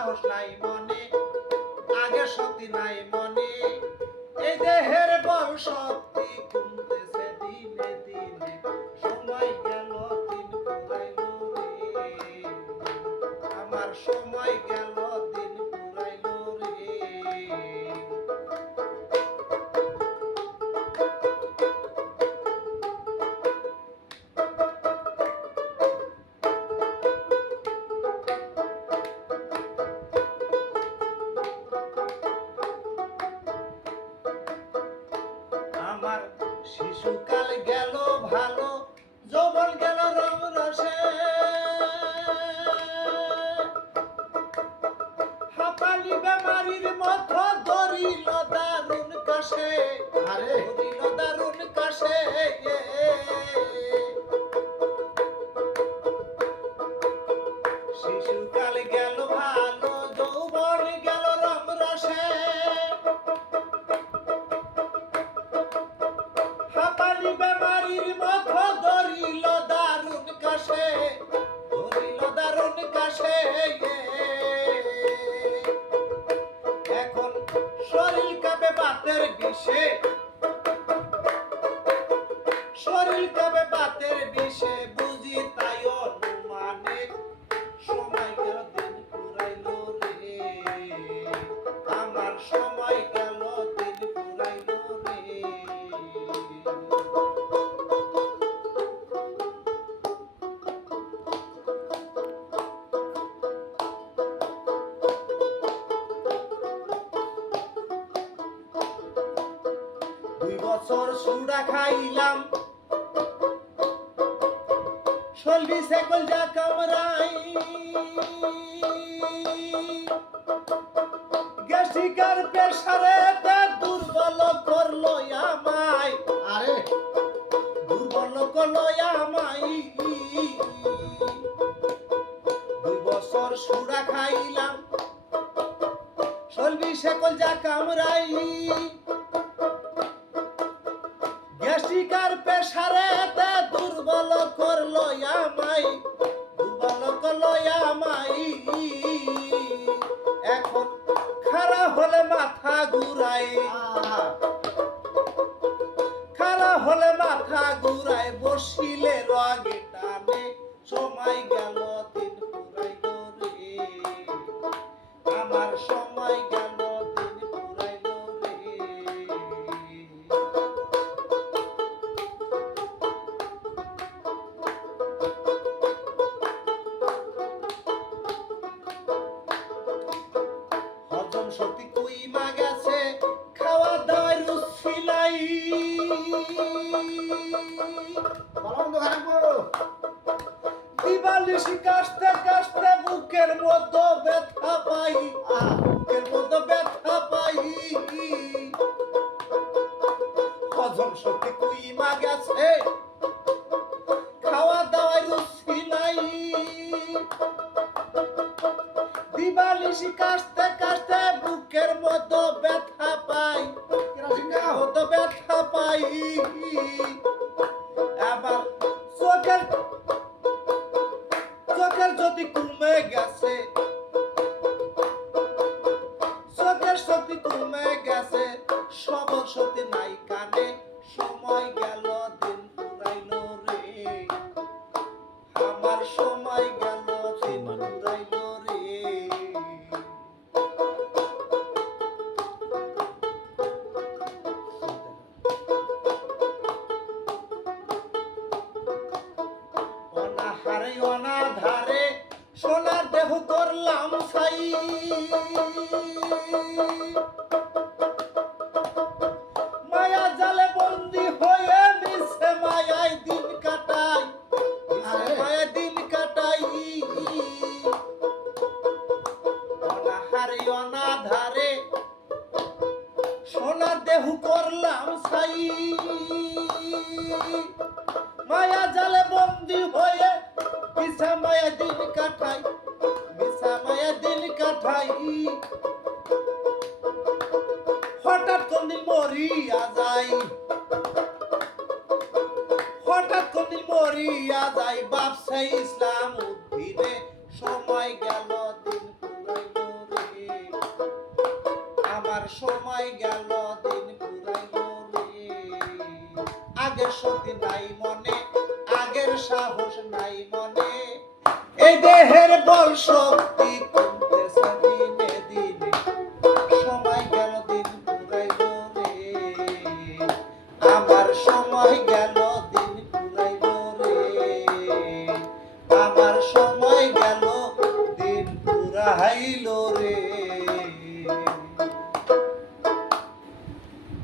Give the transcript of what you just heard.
সাহস নাই মনে, আগের শক্তি নাই মনে, এই দেহের বল শক্তি কমতেছে দিনে দিনে, সময় গেল দিন ফুরাইল রে, আমার সময় গেল দিন ফুরাইল রে। আমার শিশুকাল গেল ভালো, যৌবন গেল রং রসে, হাঁপানি বেমারির মতো ধরিল দারুণ কাশে, আরে ধরিল দারুণ কাশে। শিশুকাল গেল ভালো, যৌবন গেল রং রসে, হাঁপানি বেমারির মতো ধরিল দারুণ কাশে, ধরিল দারুণ কাশে। এখন শরীর কাঁপে বাতের বিষে, শরীর কাঁপে বাতের বিষে, বুঝি তাই অনুমানে, সময় গেল দিন ফুরাইল রে, আমার সময় গেল দিন ফুরাইল রে। 2 বছর সুডা খাইলাম, শলবি সেকল যা কামরাই, গ্যাস্ট্রিকার প্রেসারে দুর্বল করলো আমায়, আরে দুর্বল করলো আমায়। 2 বছর সুডা খাইলাম, শলবি সেকল যা কামরাই, গ্যাস্ট্রিকার প্রেসারে দুর্বল করলো আমায়, দুর্বল করলো আমায়। এখন খাড়া হলে মাথা ঘুরায়, খাড়া হলে মাথা ঘুরায়, বসিলে রাগে টানে, সময় গেল দিন ফুরাইল রে, আমার সময় গেল দিন ফুরাইল রে। হজম শক্তি কইমা গেছে, খাওয়া দাওয়ার রুচি নাই, দিবালিশি কাশতে কাশতে বুকের মধ্যে ব্যথা পাই, বুকের মধ্যে ব্যথা পাই। হজম শক্তি কইমা গেছে, খাওয়া দাওয়ার রুচি নাই, দিবালিশি কাশতে কাশতে বুকের মধ্যে ব্যথা পাই, বুকের মধ্যে ব্যথা পাই। আবার চোখের চোখের যদি কমে গেছে, চোখের শক্তি কমে গেছে, সবল শক্তি নাই কানে, সময় গেল দিন ফুরাইল রে, আমার সময় গেল দিন ফুরাইল রে। অনাহারে অনাধারে সোনার দেহ করলাম ছাই, মায়া জালে বন্দি হয়ে মিশে মায়ায় দিন কাটাই, মিশে মায়া দিন কাটাই। অনাহারে অনাধারে সোনার দেহ করলাম ছাই, মায়া জালে বন্দি হয়ে মিশা মায়া দিন কাটাই, মিশা মায়া দিন কাটাই। হঠাৎ কোনদিন মরিয়া যাই, হঠাৎ কোনদিন মরিয়া যাই, বাপসাই ইসলাম উদ্দিনে, সময় গেল দিন ফুরাইল সময় গেল দিন ফুরাইল রে। আগের শক্তি নাই মনে, আগের সাহস নাই মনে,